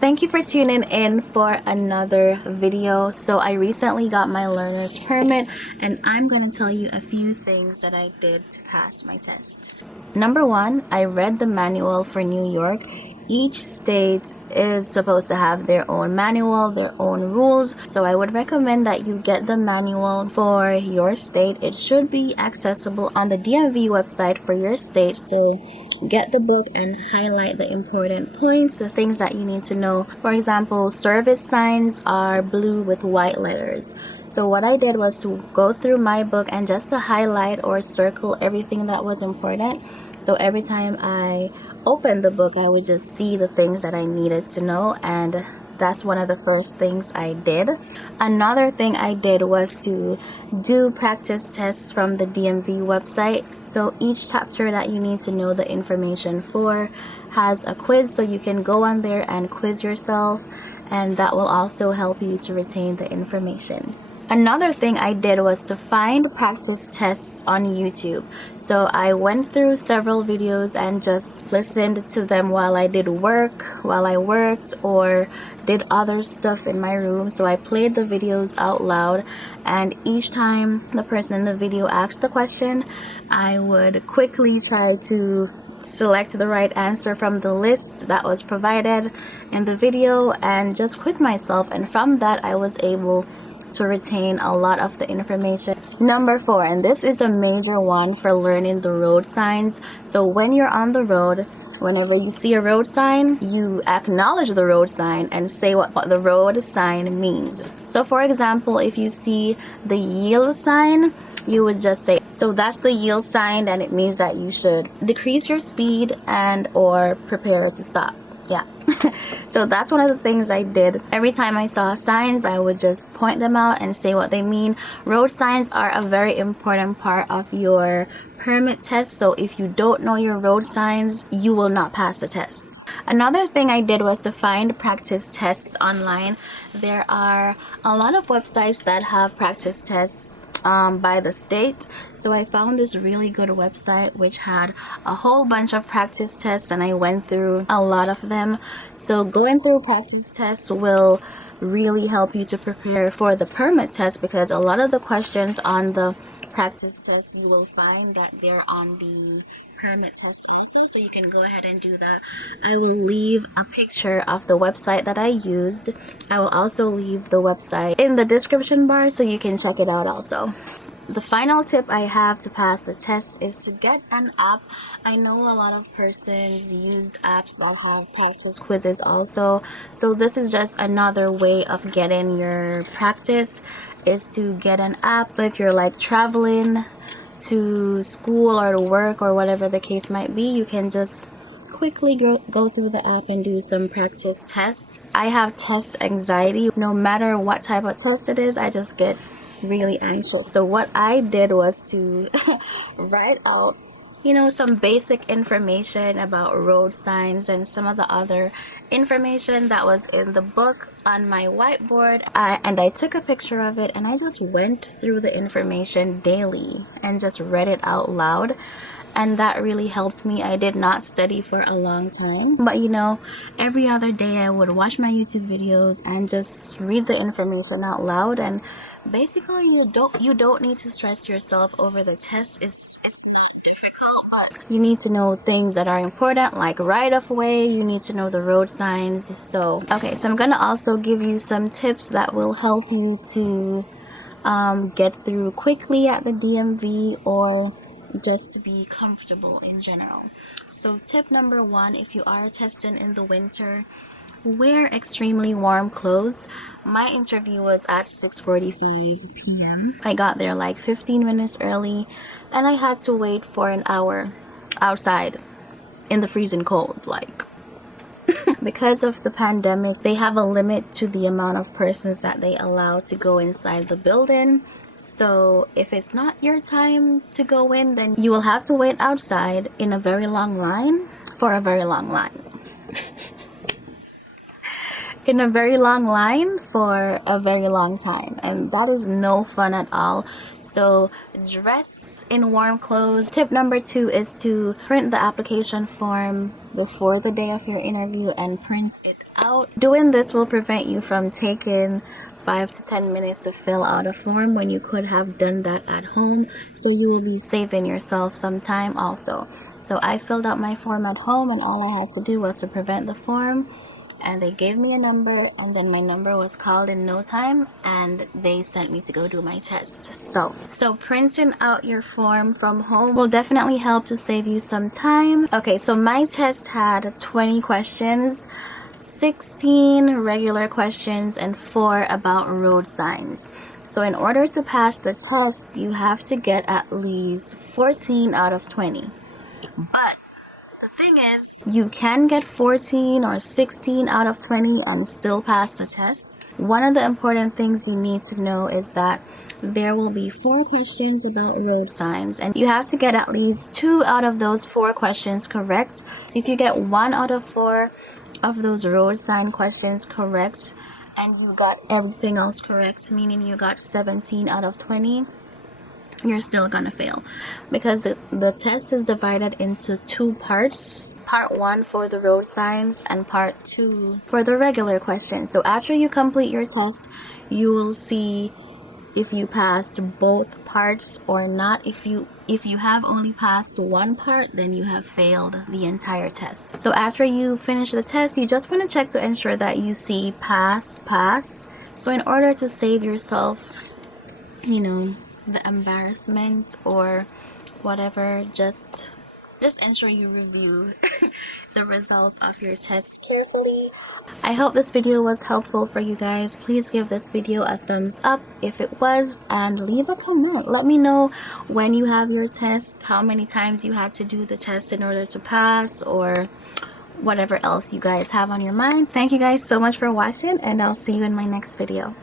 Thank you for tuning in for another video. So I recently got my learner's permit and I'm going to tell you a few things that I did to pass my test. Number one, I read the manual for New York. Each state is supposed to have their own manual, their own rules. So I would recommend that you get the manual for your state. It should be accessible on the DMV website for your state. So get the book and highlight the important points, the things that you need to know. For example, service signs are blue with white letters. So what I did was to go through my book and just to highlight or circle everything that was important. So every time I opened the book, I would just see the things that I needed to know, and that's one of the first things I did. Another thing I did was to do practice tests from the DMV website. So each chapter that you need to know the information for has a quiz, so you can go on there and quiz yourself, and that will also help you to retain the information. Another thing I did was to find practice tests on YouTube. So I went through several videos and just listened to them while I did work, while I worked, or did other stuff in my room. So I played the videos out loud, and each time the person in the video asked the question, I would quickly try to select the right answer from the list that was provided in the video and just quiz myself, and from that I was able to retain a lot of the information. Number 4, and this is a major one for learning the road signs. So when you're on the road, whenever you see a road sign, you acknowledge the road sign and say what the road sign means. So for example, if you see the yield sign, you would just say, so that's the yield sign, and it means that you should decrease your speed and or prepare to stop. Yeah. So that's one of the things I did. Every time I saw signs, I would just point them out and say what they mean. Road signs are a very important part of your permit test. So if you don't know your road signs, you will not pass the test. Another thing I did was to find practice tests online. There are a lot of websites that have practice tests by the state. So I found this really good website which had a whole bunch of practice tests, and I went through a lot of them. So going through practice tests will really help you to prepare for the permit test, because a lot of the questions on the practice test you will find that they're on the permit test also, so you can go ahead and do that. I will leave a picture of the website that I used. I will also leave the website in the description bar so you can check it out also. The final tip I have to pass the test is to get an app. I know a lot of persons used apps that have practice quizzes also. So this is just another way of getting your practice, is to get an app. So if you're like traveling to school or to work or whatever the case might be, you can just quickly go through the app and do some practice tests. I have test anxiety. No matter what type of test it is, I just get really anxious. So what I did was to write out, some basic information about road signs and some of the other information that was in the book on my whiteboard, and I took a picture of it, and I just went through the information daily and just read it out loud, and that really helped me. I did not study for a long time, but every other day I would watch my YouTube videos and just read the information out loud. And basically you don't need to stress yourself over the test. It's difficult, but you need to know things that are important, like right of way. You need to know the road signs. So I'm gonna also give you some tips that will help you to get through quickly at the DMV, or just to be comfortable in general. So tip number 1, if you are testing in the winter, wear extremely warm clothes. My interview was at 6:45 p.m. I got there like 15 minutes early, and I had to wait for an hour outside in the freezing cold, because of the pandemic, they have a limit to the amount of persons that they allow to go inside the building. So if it's not your time to go in, then you will have to wait outside in a very long line for a very long line. In a very long line for a very long time, and that is no fun at all. So dress in warm clothes. Tip number 2 is to print the application form before the day of your interview and print it out. out. Doing this will prevent you from taking 5 to 10 minutes to fill out a form when you could have done that at home, so you will be saving yourself some time also. So I filled out my form at home, and all I had to do was to prevent the form, and they gave me a number, and then my number was called in no time, and they sent me to go do my test. So printing out your form from home will definitely help to save you some time. Okay, so my test had 20 questions, 16 regular questions, and 4 about road signs. So in order to pass the test, you have to get at least 14 out of 20. But the thing is, you can get 14 or 16 out of 20 and still pass the test. One of the important things you need to know is that there will be 4 questions about road signs, and you have to get at least 2 out of those 4 questions correct. So if you get 1 out of 4 of those road sign questions correct, and you got everything else correct, meaning you got 17 out of 20, you're still gonna fail, because the test is divided into 2 parts. Part 1 for the road signs and part 2 for the regular questions. So after you complete your test, you will see if you passed both parts or not. If you have only passed one part, then you have failed the entire test. So after you finish the test, you just want to check to ensure that you see pass. So in order to save yourself, the embarrassment or whatever, just ensure you review the results of your test carefully. I hope this video was helpful for you guys. Please give this video a thumbs up if it was, and leave a comment. Let me know when you have your test, how many times you had to do the test in order to pass, or whatever else you guys have on your mind. Thank you guys so much for watching, and I'll see you in my next video.